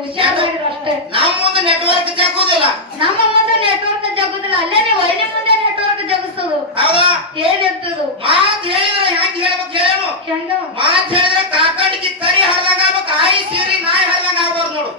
ಹುಷಾರ್ ಮಾಡಿದ್ರು ಅಷ್ಟೇ. ನಮ್ಮ ಮುಂದೆ ನೆಟ್ವರ್ಕ್ ಜಗ್ಗುದಿಲ್ಲ, ನಮ್ಮ ಮುಂದೆ ನೆಟ್ವರ್ಕ್ ಜಗುದಿಲ್ಲ, ಅಲ್ಲೇ ನೀವು ವೈನಿ ಮುಂದೆ ನೆಟ್ವರ್ಕ್ ಜಗಿಸೋದು. ಹೌದಾ? ಏನಿರ್ತದು ಮಾತ್ ಹೇಳಿದ್ರೆ ಹೆಂಗ್ ಹೇಳ್ಬೇಕು ಹೇಳೇನು? ಹೆಂಗ ಮಾತ್ ಹೇಳಿದ್ರೆ ಕಾಕಂಡಿಗೆ ಕರಿ ಹರಿದಂಗ ಆಗ್ಬೇಕು, ಆಯಿ ಸೀರಿ ನಾಯಿ ಹರಿದಂಗ ಆಗ್ಬಾರ್ದು ನೋಡು.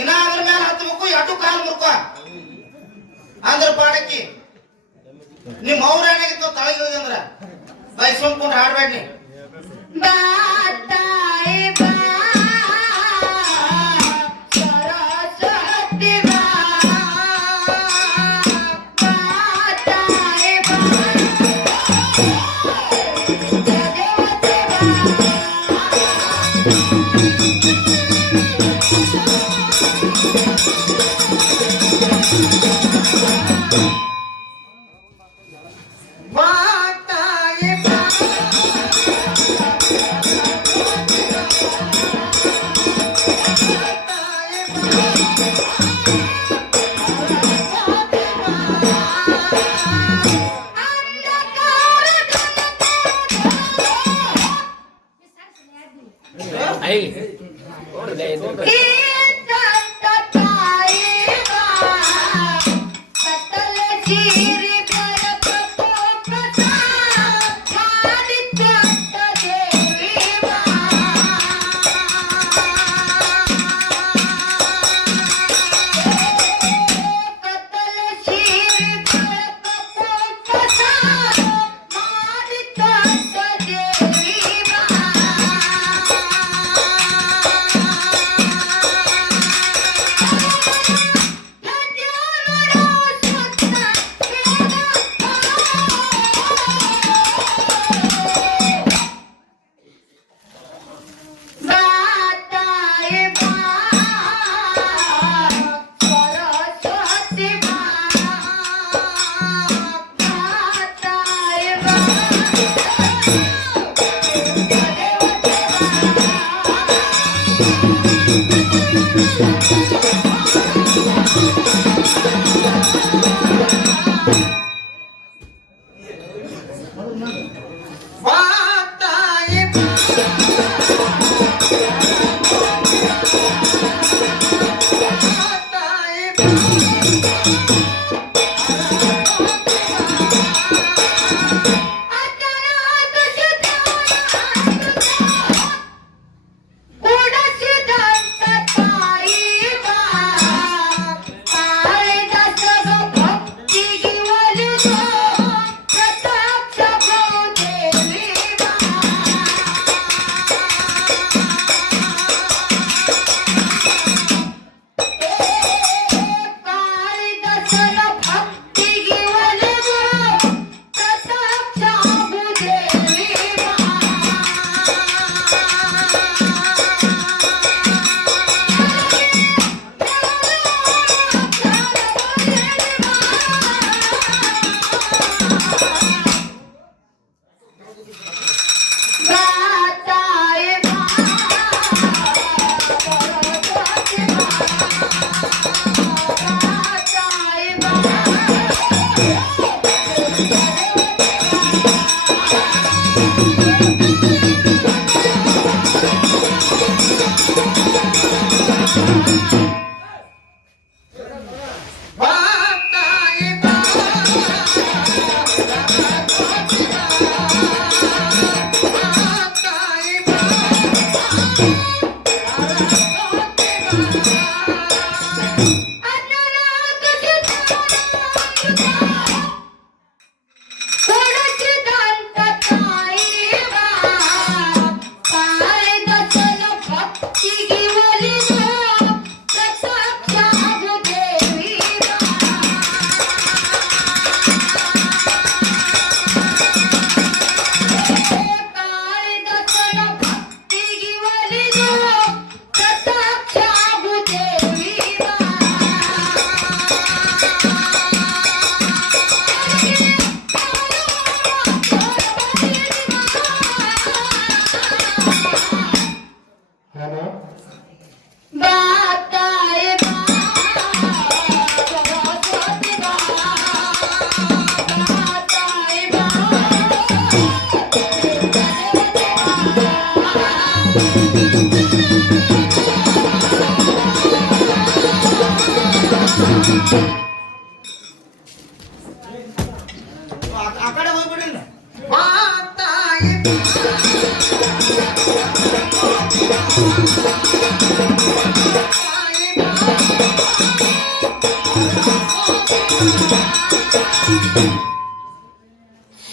ಇನ್ನ ಅದ್ರ ಮೇಲೆ ಕಾಲು ಮುರ್ಕೊ ಅಂದ್ರ ಪಾಡಕ್ಕಿ ನಿಮ್ಮ ಅವ್ರ ಏನಾಗಿತ್ತು ತಳಗಿರೋದು ಅಂದ್ರ ಬೈ ಸುಮ್ಕೊಂಡು ಹಾಡ್ಬೇಡಿ ಬಾ ತಾಯಿ ಬಾ ಸರಸ್ವತಿ ಬಾ ಬಾ ತಾಯಿ ಬಾ ಜಗವತಿ ಬಾ ತಾಯಿ ಬಾ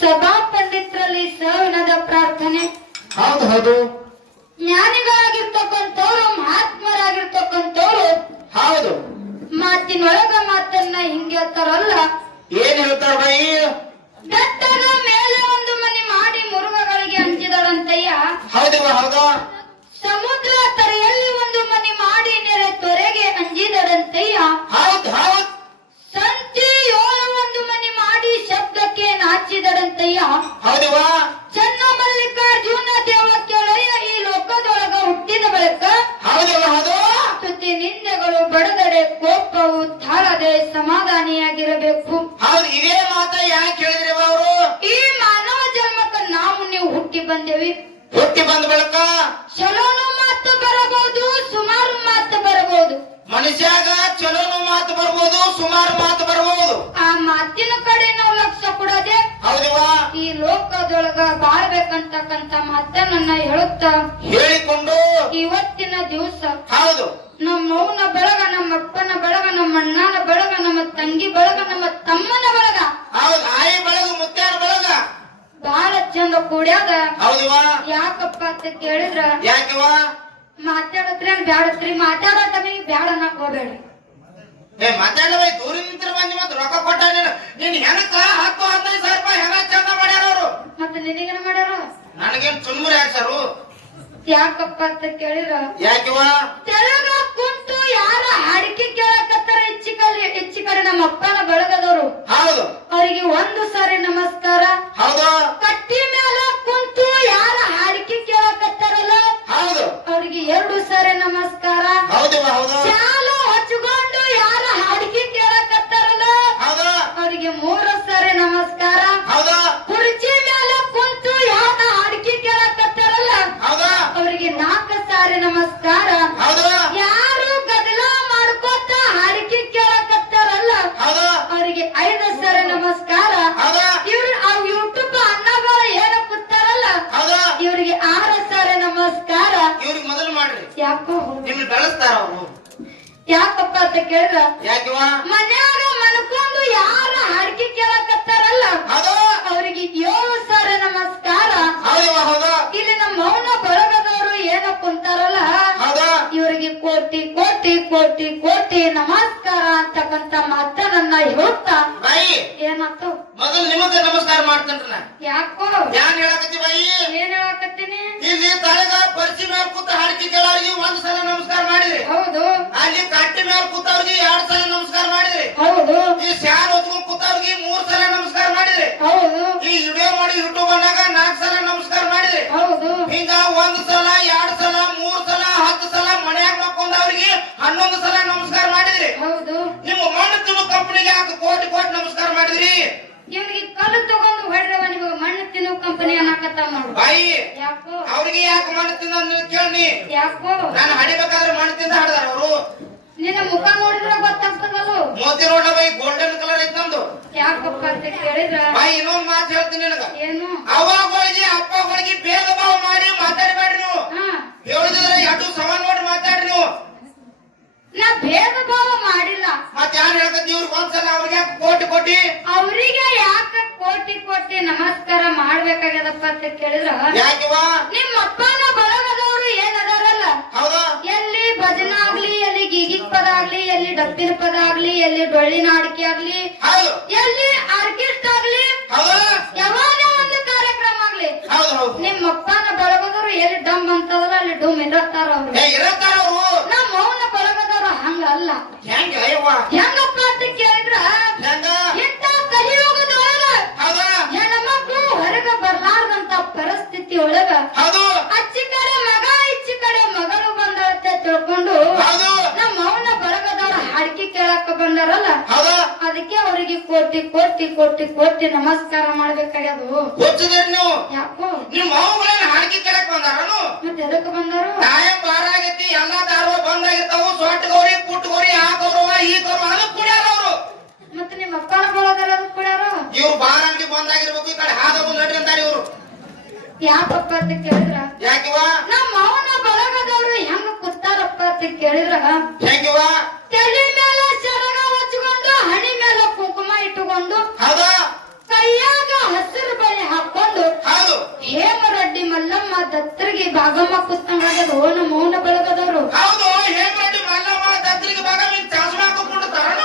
ಸಭಾ ಪಂಡಿತರಲ್ಲಿ ಸಾವಿನದ ಪ್ರಾರ್ಥನೆ. ಹೌದು ಹೌದು ಜ್ಞಾನಿಗಳಾಗಿರ್ತಕ್ಕಂಥವ್ರು ಮಹಾತ್ಮರಾಗಿರ್ತಕ್ಕಂಥವ್ರು ಹೌದು. ಮಾತಿನೊಳಗ ಮಾತನ್ನ ಹಿಂಗೆ ಹೇಳ್ತಾರಲ್ಲ. ಏನ್ ಹೇಳ್ತಾರ ಬೈ? ಬೆಟ್ಟದ ಮೇಲೆ ಒಂದು ಮನೆ ಮಾಡಿ ಮುರುಗಗಳಿಗೆ ಹಂಚಿದರಂತಯ್ಯ. ಹೌದಿವ ಹೌದು. ಸಮುದ್ರ ತರೆಯಲ್ಲಿ ಒಂದು ಮನೆ ಮಾಡಿ ನೆರೆ ತೊರೆಗೆ ಅಂಜಿದರಂತಯ್ಯ. ಹೌದ್ ಹೌದ್. ಸಂತಿ ಏಳು ಒಂದು ಮನೆ ಮಾಡಿ ಶಬ್ದಕ್ಕೆ ನಾಚಿದರಂತಯ್ಯ. ಹೌದಿವ. ಚನ್ನ ಮಲ್ಲಿಕಾರ್ಜುನ ದೇವ ಕೆಳೆಯ ಈ ಲೋಕದೊಳಗ ಹುಟ್ಟಿದ ಬಳಿಕ ಹೌದಿವ ಹೌದು. ಸ್ತುತಿ ನಿಂದೆಗಳು ಬಡದಡೆ ಕೋಪವು ತಾಳದೆ ಸಮಾಧಾನಿಯಾಗಿರಬೇಕು. ಹೌದು. ಇದೇ ಮಾತ ಯಾಕೆ ಹೇಳಿದ್ರಿ ಅವರು? ಈ ಮಾನವ ಜನ್ಮಕ್ಕ ನಾವು ನೀವು ಹುಟ್ಟಿ ಬಂದೇವಿ. ಹುಟ್ಟಿ ಬಂದ ಬಳಿಕ ಚಲೋನು ಮಾತು ಬರಬಹುದು, ಸುಮಾರು ಮಾತು ಬರಬಹುದು. ಮನುಷ್ಯಾಗ ಚಲೋನು ಮಾತು ಬರ್ಬೋದು, ಸುಮಾರು ಮಾತು ಬರ್ಬೋದು. ಆ ಮಾತಿನ ಕಡೆ ನಾವು ಲಕ್ಷ್ಯ ಕೊಡದೆ ಹೌದಿವ. ಈ ಲೋಕದೊಳಗ ಬಾಳ್ಬೇಕಂತಕ್ಕಂತ ಮಾತನ್ನ ಹೇಳುತ್ತಾ ಹೇಳಿಕೊಂಡು ಇವತ್ತಿನ ದಿವಸ ಹೌದು ನಮ್ಮ ಮೌನ ಬಳಗ, ನಮ್ಮ ಅಪ್ಪನ ಬಳಗ, ನಮ್ಮ ಅಣ್ಣನ ಬಳಗ, ನಮ್ಮ ತಂಗಿ ಬಳಗ, ನಮ್ಮ ತಮ್ಮನ ಬಳಗ, ಹೌದು. ಆಯಿ ಬಳಗ, ಮುತ್ಯಾನ ಬಳಗ ಬಹಳ ಚಂದ ಕೂಡ್ಯಾದ. ಹೌದಿವ. ಯಾಕಪ್ಪ ಅಂತ ಕೇಳಿದ್ರ ಯಾಕಿವ? ಮಾತಾಡತ್ರಿ ಬ್ಯಾಡತ್ರಿ, ಮಾತಾಡೋ ಟೈಮಿಗೆ ಬ್ಯಾಡ ಅನ್ನಕ್ ಹೋಗ್ಬೇಡ್ರಿ. ಮಾತಾಡಬೈ ದೂರ ನಿಂತ್ರ ಬಂದಿ ಮತ್ ರೊಕ್ಕ ಕೊಟ್ಟ ನೀನ್ ಹೆಣಕ್ಕ 10-15 ರೂಪಾಯಿ ಹೆಣ ಚಂದ ಮಾಡ್ಯಾರ ಅವರು. ಮತ್ತೆ ನಿನಗೇನ ಮಾಡ್ಯಾರ? ನನಗೇನ್ ಚುಮ್ಮರಿ ಹಾಕ್ಸಾರು. ಯಾಕಪ್ಪ ಅಂತ ಕೇಳಿದ್ರ ಯಾಕಿವ? ತೆಳಗ ಕುಂತು ಯಾರ ಹಾಡಿಕೆ ಕೇಳಕತ್ತಾರ ಹೆಚ್ಚಿ ಕಡೆ ನಮ್ಮ ಅಪ್ಪನ ಬಳಗದವರು. ಹೌದು. ಅವರಿಗೆ ಒಂದು ಸಾರಿ ನಮಸ್ಕಾರ. ಹೌದು. ಕಟ್ಟಿ ಮೇಲೆ ಕುಂತು ಯಾರ ಹಾಡಿಕೆ ಕೇಳಕತ್ತಾರಲ್ಲ ಹೌದು. ಅವರಿಗೆ 2 ಸಾರಿ ನಮಸ್ಕಾರ. ಹೌದಿವ ಹೌದು. ಚಾಲು ಹಚ್ಕೊಂಡು ಯಾರ ಹಾಡಿಕೆ ಕೇಳಕತ್ತಾರಲ್ಲ ಹೌದು. ಅವರಿಗೆ 3 ಸಾರಿ ನಮಸ್ಕಾರ. ಹೌದು. ಕುರ್ಚಿ ಮೇಲೆ ಕುಂತು ಯಾರ ಹಾಡಿಕೆ ಕೇಳಕತ್ತಾರಲ್ಲ ಹೌದು. ಅವರಿಗೆ 4 ಸಾರಿ ನಮಸ್ಕಾರ. ಹೌದು. ಯಾರು ಗದಲ ಮಾಡ್ಕೋತ ಹಾಡಿಕೆ ಕೇಳಕತ್ತಾರಲ್ಲ ಹೌದು. ಅವರಿಗೆ 5 ಸಾರಿ ನಮಸ್ಕಾರ. ಹೌದು. ಇವ್ರು ಯೂಟ್ಯೂಬ್ ಅಣ್ಣಗಳು ಏನ ಕೂತಾರಲ್ಲ ಹೌದು. ಇವರಿಗೆ 6 ಸಾರಿ ನಮಸ್ಕಾರ. ಇವ್ರಿಗೆ ಮೊದಲು ಮಾಡ್ರಿ. ಯಾಕೋ ನಿಮ್ಗೆ ಬೆಳೆಸ್ತಾರ ಅವರು. ಯಾಕಪ್ಪ ಅಂತ ಕೇಳಿದ್ರ ಯಾಕಿವ? ಮನ್ಯಾಗ ಮನ್ಕೊಂಡು ಯಾರ ಹಾಡಿಕೆ ಕೇಳಕತ್ತಾರಲ್ಲ ಹೌದು. ಅವರಿಗೆ 7 ಸಾರಿ ನಮಸ್ಕಾರ. ಹೌದಿವ ಹೌದು. ಇಲ್ಲಿ ನಮ್ಮ ಮೌನ ಬಳಗದವರು ಏನ ಕುಂತಾರಲ್ಲ ಹೌದು. ಇವರಿಗೆ ಕೋಟಿ ಕೋಟಿ ಕೋಟಿ ಕೋಟಿ ನಮಸ್ಕಾರ ಅಂತಕ್ಕಂತ ಮಾತನ್ನ ಹೇಳುತ್ತಾ ಬಾಯಿ ಏನಾಯ್ತು? ಮೊದಲು ನಿಮಗ ನಮಸ್ಕಾರ ಮಾಡ್ತೇನ್ರಿ ನಾ. ಯಾಕೋ ಯಾನ್ ಹೇಳಕತ್ತಿ ಬಾಯಿ? ಏನ್ ಹೇಳಕತ್ತೀನಿ? ಇಲ್ಲಿ ತಳಗ ಪರಿಚಿ ಮೇಲೆ ಕೂತ ಹಾಡಿಕೆ ಕೇಳೋರಿಗೆ 1 ಸಲ ನಮಸ್ಕಾರ ಮಾಡಿದ್ರಿ. ಹೌದು. ಅಲ್ಲಿ ಕಟ್ಟಿ ಮೇಲೆ ಕೂತವ್ರಿಗೆ 2 ಸಲ ನಮಸ್ಕಾರ ಮಾಡಿದ್ರಿ. ಹೌದು. ಈ ಶಾಲ್ ಹೊತ್ಕೊಂಡ್ ಕೂತವ್ರಿಗೆ 3 ಸಲ ನಮಸ್ಕಾರ ಮಾಡಿದ್ರಿ. ಹೌದು. ಈ ವಿಡಿಯೋ ಮಾಡಿ ಯೂಟ್ಯೂಬ್ ಅನ್ನಾಗ 4 ಸಲ ನಮಸ್ಕಾರ ಮಾಡಿದ್ರಿ. ಹೌದು. ಹಿಂಗ 1 ಸಲ 2 ಸಲ 3 ಸಲ 10 ಸಲ ಮನ್ಯಾಗ ಮಕ್ಕೊಂಡವ್ರಿಗೆ 11 ಸಲ ನಮಸ್ಕಾರ ಮಾಡಿದ್ರಿ. ಹೌದು. ನಿಮ್ಮ ಮಣ್ಣು ತಿನ್ನು ಕಂಪನಿಗೆ ಯಾಕೆ ಕೋಟಿ ಕೋಟಿ ನಮಸ್ಕಾರ ಮಾಡಿದ್ರಿ? ಇವ್ರಿಗೆ ಕಲ್ಲು ತಗೊಂಡು ಹೊಡ್ರವ ನಿಮಗೆ ಮಣ್ಣು ತಿನ್ನೋ ಕಂಪನಿ ಅನ್ನಕತ್ತ ನೋಡು. ಬಾಯಿ ಯಾಕೋ? ಅವ್ರಿಗೆ ಯಾಕೆ ಮಣ್ಣು ತಿಂದ ಕೇಳಿ. ಯಾಕೋ? ನಾನು ಹಡಿಬೇಕಾದ್ರೆ ಮಣ್ಣು ತಿಂದ ಹಾಡ್ದಾರ ಅವರು. ನಿನ್ನ ಮುಖ ನೋಡಿದ್ರೆ ಗೊತ್ತಾಗ್ತದಲ್ಲ. Moti road by golden colour ಐತ್ ನಮ್ದು. ಯಾಕಪ್ಪ ಅಂತ ಕೇಳಿದ್ರ ಬಾಯಿ ಇನ್ನೊಂದ್ ಮಾತು ಹೇಳ್ತೀನಿ ನಿನಗ. ಏನು? ಅವಾಗಳಿಗೆ ಅಪ್ಪಗಳಿಗೆ ಭೇದ ಭಾವ ಮಾಡಿ ಮಾತಾಡಬೇಡ್ರಿ ನೀವು. ಹೇಳಿದ್ರೆ 2 ಸಮ ನೋಡಿ ಮಾತಾಡ್ರಿ ನೀವು. ನಾ ಭೇದ ಭಾವ ಮಾಡಿಲ್ಲ. ಮತ್ತೆ ಯಾರು ಹೇಳ್ಕತ್ತಿ ಇವ್ರಿಗೆ 1 ಸಲ ಅವ್ರಿಗೆ ಯಾಕೆ ಕೋಟಿ ಕೋಟಿ? ಅವ್ರಿಗೆ ಯಾಕ ಕೋಟಿ ಕೋಟಿ ನಮಸ್ಕಾರ ಮಾಡ್ಬೇಕಾಗ್ಯದಪ್ಪ ಅಂತ ಕೇಳಿದ್ರ ಯಾಕಿವ? ನಿಮ್ಮ ಅಪ್ಪನ ಬಳಗದವರು ಏನದಾರಲ್ಲ ಹೌದಾ? ಎಲ್ಲಿ ಭಜನ ಆಗ್ಲಿ, ಎಲ್ಲಿ ಗೀಗಿತ್ ಪದ ಆಗ್ಲಿ, ಎಲ್ಲಿ ಡಬ್ಬಿನ ಪದ ಆಗ್ಲಿ, ಎಲ್ಲಿ ಡೊಳ್ಳಿನ ಹಾಡಿಕೆ ಆಗ್ಲಿ, ಹೌದು. ಎಲ್ಲಿ ಆರ್ಕೆಸ್ಟ್ ಆಗ್ಲಿ, ಹೌದಾ? ಯಾವಾಗ ಒಂದು ಕಾರ್ಯಕ್ರಮ ಆಗ್ಲಿ, ಹೌದು ಹೌದು. ನಿಮ್ಮ ಅಪ್ಪನ ಬಳಗದವರು ಎಲ್ಲಿ ಡಮ್ ಅಂತದಲ್ಲ ಅಲ್ಲಿ ಡೂಮ್ ಇರತ್ತಾರ ಅವ್ರು. ಇರತ್ತಾರ ಅವರು. ನಮ್ಮ ಮೌನ ಬಳಗದವರು ಹಂಗಲ್ಲ. ಹೆಂಗ ಅಯ್ಯವ್ವ? ಹೆಂಗಪ್ಪ ಅಂತ ಕೇಳಿದ್ರ ಹೆಂಗ? ಇಂಥ ಕಲಿಯುಗದೊಳಗ ಹೌದಾ? ಹೆಣ್ಮಕ್ಳು ಹೊರಗ ಬರ್ಲಾರ್ದಂತ ಪರಿಸ್ಥಿತಿ ಒಳಗ ಹೌದು. ಅಚ್ಚಿ ಕಡೆ ಮಗ ಇಚ್ಚಿ ಕಡೆ ಮಗಳು ಬಂದಳತ್ತೆ ತಿಳ್ಕೊಂಡು ಹೌದು. ನಮ್ಮ ಮೌನ ಬಳಗದವ್ರ ಹಾಡಿಕೆ ಕೇಳಾಕ ಬಂದಾರಲ್ಲ ಹೌದಾ? ಅದಕ್ಕೆ ಅವರಿಗೆ ಕೋಟಿ ಕೋಟಿ ಕೋಟಿ ಕೋಟಿ ನಮಸ್ಕಾರ ಮಾಡ್ಬೇಕಾಗ್ಯದು. ಗೊತ್ತಿದ್ರಿ ನೀವು? ಯಾಕೋ? ನಿಮ್ ಮಾವುಗಳೇನು ಹಾಡಿಕೆ ಕೇಳಕ್ ಬಂದಾರನು? ಮತ್ತೆ ಎದಕ್ಕೆ ಬಂದಾರು? ಕಾಯಂ ಬಾರ ಆಗೈತಿ, ಎಲ್ಲಾ ದಾರುವ ಬಂದಾಗಿರ್ತಾವು. ಸೊಟ್ಟ ಗೌರಿ ಪುಟ್ಟ ಗೌರಿ ಆ ಗೌರವ ಈ ಗೌರವ ಅದಕ್ಕೆ ಕುಡಿಯಾರ ಅವರು. ಮತ್ತೆ ನಿಮ್ಮ ಅಪ್ಪನ ಬಳಗದವ್ರ ಕುಡ್ಯಾರು. ಇವ್ರು ಬಾರ ಅಂಗಡಿ ಬಂದಾಗಿರ್ಬೇಕು, ಈ ಕಡೆ ಹಾದ ಬಂದು ನಡ್ರಿ ಅಂತಾರ ಇವ್ರು. ಯಾಕಪ್ಪ ಅಂತ ಕೇಳಿದ್ರ ಯಾಕಿವ? ನಮ್ಮ ಮೌನ ಬಳಗದವ್ರು ಹೆಂಗ ಕೂತಾರಪ್ಪ ಅಂತ ಕೇಳಿದ್ರ ಯಾಕಿವ? ತಲೆ ಮೇಲೆ ಸೆರಗ ಹಚ್ಕೊಂಡು ಹಣಿ ಮೇಲೆ ಕುಂಕುಮ ಭಾಗಮ್ಮ ಕುಸ್ತಂಗ ನಮ್ಮ ಮೌನ ಬೆಳಗದವ್ರು. ಹೌದು ಹೇಮರೆಡ್ಡಿ ಮಲ್ಲಮ್ಮ ದತ್ತರಿಗೆ ಭಾಗ ನಿಮ್ ಚಾಸ್ಮಾ ಹಾಕೊಂಡು ತರೋಣ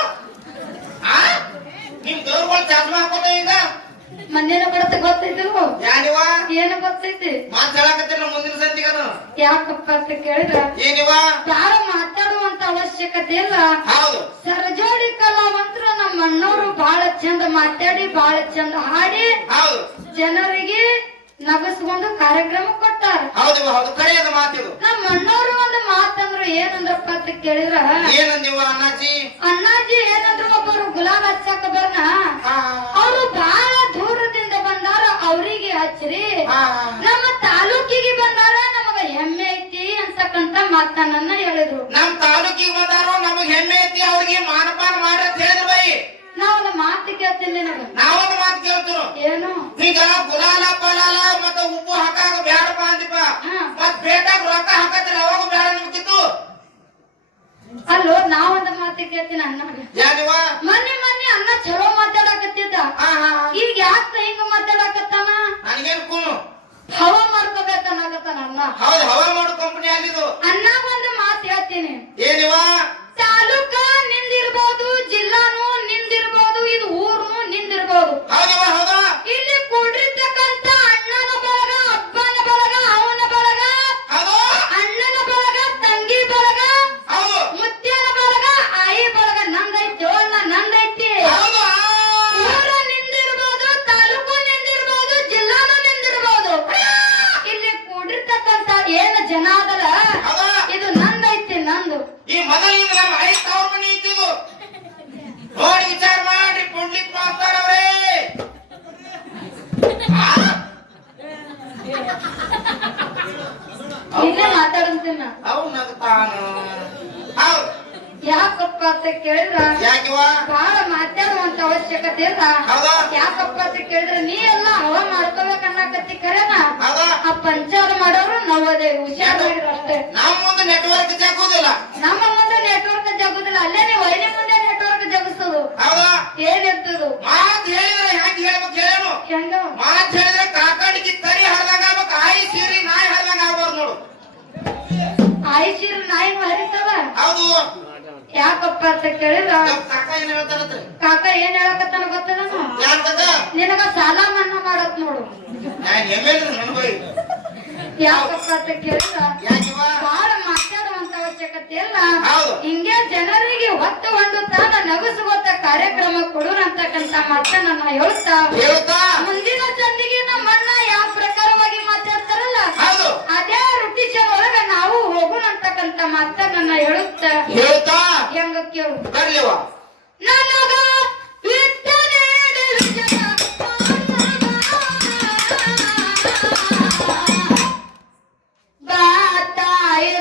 ನಿಮ್ ದೇವ್ರುಗಳು ಚಾಸ್ಮಾ ಹಾಕೋತ ಈಗ ಮನೇನ ಬಡತ ಗೊತ್ತೈತಿಲ್ವೋ? ಯಾನಿವ ಏನು ಗೊತ್ತೈತಿ? ಮಾತ್ ಹೇಳಕತ್ತಿರ ಮುಂದಿನ ಸಂಧಿಗನ ಯಾಕಪ್ಪ ಅಂತ ಕೇಳಿದ್ರ ಏನಿವ ಯಾರ ಮಾತಾಡುವಂತ ಅವಶ್ಯಕತೆ ಇಲ್ಲ. ಹೌದು ಸರಜೋಡಿ ಕಲಾವಂತರು ನಮ್ಮ ಅಣ್ಣವ್ರು ಬಹಳ ಚಂದ ಮಾತಾಡಿ ಬಹಳ ಚಂದ ಹಾಡಿ ಹೌದು ಜನರಿಗೆ ನಗಸ್ಕೊಂಡು ಕಾರ್ಯಕ್ರಮ ಕೊಟ್ಟಾರ. ಹೌದು ಹೌದು ಕರೆಯದ ಮಾತಿದು. ನಮ್ಮ ಅಣ್ಣವ್ರು ಒಂದು ಮಾತಂದ್ರು ಏನಂದ್ರಪ್ಪ ಅಂತ ಕೇಳಿದ್ರ ಏನಂದಿವ ಅಣ್ಣಾಜಿ? ಅಣ್ಣಾಜಿ ಏನಂದ್ರು ಒಬ್ಬರು ಗುಲಾಬ್ ಹಚ್ಚಕ ಬರ್ನ ಅವರು ಬಹಳ ದೂರದಿಂದ ಬಂದಾರ ಅವರಿಗೆ ಹಚ್ಚ್ರಿ, ನಮ್ಮ ತಾಲೂಕಿಗೆ ಬಂದಾರ ನಮಗ ಹೆಮ್ಮೆ ಐತಿ ಅಂತಕ್ಕಂತ ಮಾತನ್ನ ಹೇಳಿದ್ರು. ನಮ್ ತಾಲೂಕಿಗೆ ಬಂದಾರೋ ನಮಗ್ ಹೆಮ್ಮೆ ಐತಿ ಅವ್ರಿಗೆ ಮಾನಪಾನ ಮಾಡ್ರಿ ಅಂತ ಹೇಳಿದ್ರು ಬೈ. ನಾವೊಂದು ಮಾತು ಕೇಳ್ತೀನಿ ನಾವೊಂದು ಮಾತು ಕೇಳ್ತೀವಿ. ಏನು ಈಗ ಗುಲಾಲ ಪಲಾಲ ಮತ್ತ ಉಪ್ಪು ಹಾಕಾಗ ಬ್ಯಾಡಪ್ಪ ಅಂದಿಪ್ಪ ಮತ್ ಬೇಟಾಗ ರೊಕ್ಕ ಹಾಕತ್ತಿಲ್ಲ ಅವಾಗ ಬ್ಯಾಡ ನಿಮ್ಗಿತ್ತು. ಅಲ್ಲೋ ನಾವೊಂದು ಮಾತು ಕೇಳ್ತೀನಿ ಅಣ್ಣಾಗ. ಯಾನಿವ ಮೊನ್ನೆ ಅಣ್ಣ ಚಲೋ ಮಾತಾಡಕತ್ತಿದ್ದ, ಈಗ ಯಾಕೆ ಹಿಂಗ ಮಾತಾಡಕತ್ತಾನ? ನನಗೇನ್ ಕೂನು ಹವಾ ಮಾಡ್ಕೋಬೇಕನ್ನಾಗತ್ತಾನ ಅಣ್ಣ. ಹೌದು ಹವಾ ಮಾಡೋ ಕಂಪನಿ ಅಲ್ಲಿದು. ಅಣ್ಣಾಗ ಒಂದು ಮಾತು ಹೇಳ್ತೀನಿ. ಏನಿವ ತಾಲೂಕ ನಿಂದಿರ್ಬೋದು, ಜಿಲ್ಲಾನು ನಿಂದಿರ್ಬೋದು, ಇದು ಊರ್ನು ನಿಂದಿರ್ಬೋದು. ಹೌದಿವ ಹೌದು ಇಲ್ಲಿ ಕೂಡಿರ್ತಕ್ಕಂತ ಅಣ್ಣನ ಬಳಗ, ಅಪ್ಪನ ಬಳಗ, ಅವನ ಬಳಗ, ಹೌದು ಅಣ್ಣನ ಬಳಗ, ತಂಗಿ ಬಳಗ, ಹೌದು ಮುತ್ಯನ ಬಳಗ, ಆಯಿ ಬಳಗ ನಂದೈತಿ, ಅಣ್ಣ ನಂದೈತಿ. ಹೌದು ಊರ ನಿಂದಿರ್ಬೋದು, ತಾಲೂಕು ನಿಂದಿರ್ಬೋದು, ಜಿಲ್ಲಾನು ನಿಂದಿರ್ಬೋದು. ಇಲ್ಲಿ ಕೂಡಿರ್ತಕ್ಕಂತ ಏನ ಜನ ಅದಲ್ಲ ಇದು ನಂದೈತಿ, ನಂದು. ಈ ಮೊದಲಿಂದ ನಮ್ಮ 5,000 ಮನಿ ಇದ್ದಿದ್ದು ನೋಡಿ ವಿಚಾರ ಮಾಡ್ರಿ. ಪುಂಡ್ಲಿಕ್ ಮಾಸ್ತಾರವ್ರೇ ಇಲ್ಲೇ ಮಾತಾಡಂತೀನ. ಅವ್ ನಗ್ತಾನ. ಹೌದು ಯಾಕಪ್ಪ ಅಂತ ಕೇಳಿದ್ರ ಯಾಕಿವ ಬಹಳ ಮಾತಾಡುವಂತ ಅವಶ್ಯಕತೆ ಇಲ್ಲ. ಹೌದಾ ಯಾಕಪ್ಪ ಅಂತ ಕೇಳಿದ್ರೆ ನೀ ಎಲ್ಲ ಹವಾ ಮಾಡ್ಕೋಬೇಕನ್ನಕತ್ತಿ ಕರೆನ ಹೌದಾ ಆ ಪಂಚಾರ ಮಾಡೋರು ನಾವದೇ ಹುಷಾರ್ ಮಾಡಿದ್ರು ಅಷ್ಟೇ. ನಮ್ಮ ಮುಂದೆ ನೆಟ್ವರ್ಕ್ ಜಾಗುದಿಲ್ಲ, ನಮ್ಮ ಮುಂದೆ ನೆಟ್ವರ್ಕ್ ಜಗುದಿಲ್ಲ, ಅಲ್ಲೇ ನೀವು ವೈನಿ ಮುಂದೆ ನೆಟ್ವರ್ಕ್ ಜಗಿಸೋದು ಹೌದಾ ಏನಿರ್ತದು. ಮಾತ್ ಹೇಳಿದ್ರೆ ಹೆಂಗ್ ಹೇಳ್ಬೇಕು ಹೇಳೇನು? ಹೆಂಗ ಮಾತ್ ಹೇಳಿದ್ರೆ ಕಾಕಡಿಗೆ ತರಿ ಹರಿದಂಗ ಆಗ್ಬೇಕು, ಆಯಿ ಸೀರಿ ನಾಯಿ ಹರಿದಂಗ ಆಗ್ಬಾರ್ದು ನೋಡು. ಆಯ್ಸಿರು ನಾಯಿ ಹರಿತವ. ಹೌದು ಯಾಕಪ್ಪ ಅಂತ ಕೇಳಿದ್ರ ಕಾಕ ಏನ್ ಹೇಳ್ತಾರತ್ರಿ? ಕಾಕ ಏನ್ ಹೇಳಕತ್ತಾನ ಗೊತ್ತದ? ಯಾಕಂದ ನಿನಗ ಸಾಲ ಮನ್ನಾ ಮಾಡತ್ ನೋಡು. ನಾನು ಎಮ್ಮೆಲ್ರಿ ನನ್ ಬೈ. ಯಾಕಪ್ಪ ಅಂತ ಕೇಳಿದ್ರ ಯಾಕಿವ ಬಹಳ ಮಾತಾಡುವಂತ ಅವಶ್ಯಕತೆ ಇಲ್ಲ. ಹೌದು ಹಿಂಗೆ ಜನರಿಗೆ ಹೊತ್ತು ಒಂದು ತಾನ ನಗಸುವಂತ ಕಾರ್ಯಕ್ರಮ ಕೊಡೋಣ ಅಂತಕ್ಕಂತ ಮಾತನ್ನ ಹೇಳ್ತಾ ಹೇಳ್ತಾ ಮುಂದಿನ ಸಂದಿಗೆ ನಮ್ಮ ಅಣ್ಣ ಯಾವ ಪ್ರಕಾರವಾಗಿ ಮಾತಾಡ್ತಾರಲ್ಲ ಹೌದು ಅದೇ ರುಟೀಶನ್ ಒಳಗ ನಾವು ಹೋಗೋಣ ಅಂತಕ್ಕಂತ ಮಾತನ್ನ ಹೇಳುತ್ತಾ ಹೇಳ್ತಾ ಹೆಂಗ ಕೇಳು. ಬರ್ಲಿವ ನನಗ ಇತ್ತ ನೀಡಿದ ಜನ ಬಾತಾಯಿ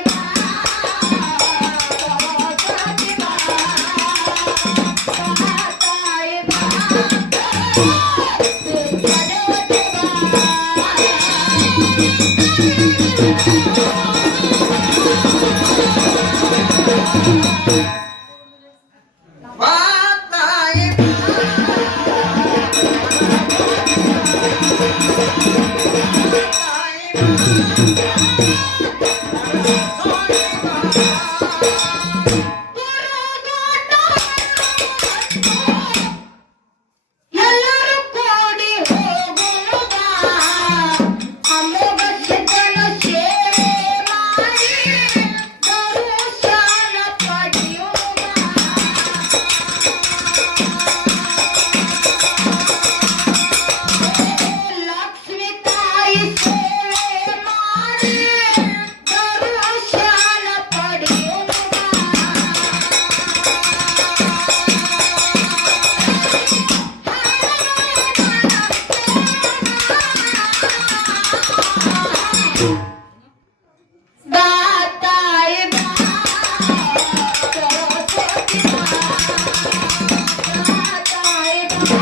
ಎಲ್ಲರೂ ಕೂಡಿ ಹೋಗುವ ಅಮೋಘ ಸಿದ್ಧನ ಸೇವೆ ಮಾಡಿ ದರ್ಶನ ಪಡೆಯುವ. ಲಕ್ಷ್ಮೀ ತಾಯಿ ಸೇವೆ ಮಾಡಿ ದರ್ಶನ ಪಡೆಯುವ. ಬಾತಾಯಿ ಬಾ ಸರಸ್ವತಿ ಬಾ ಬಾತಾಯಿ ಬಾ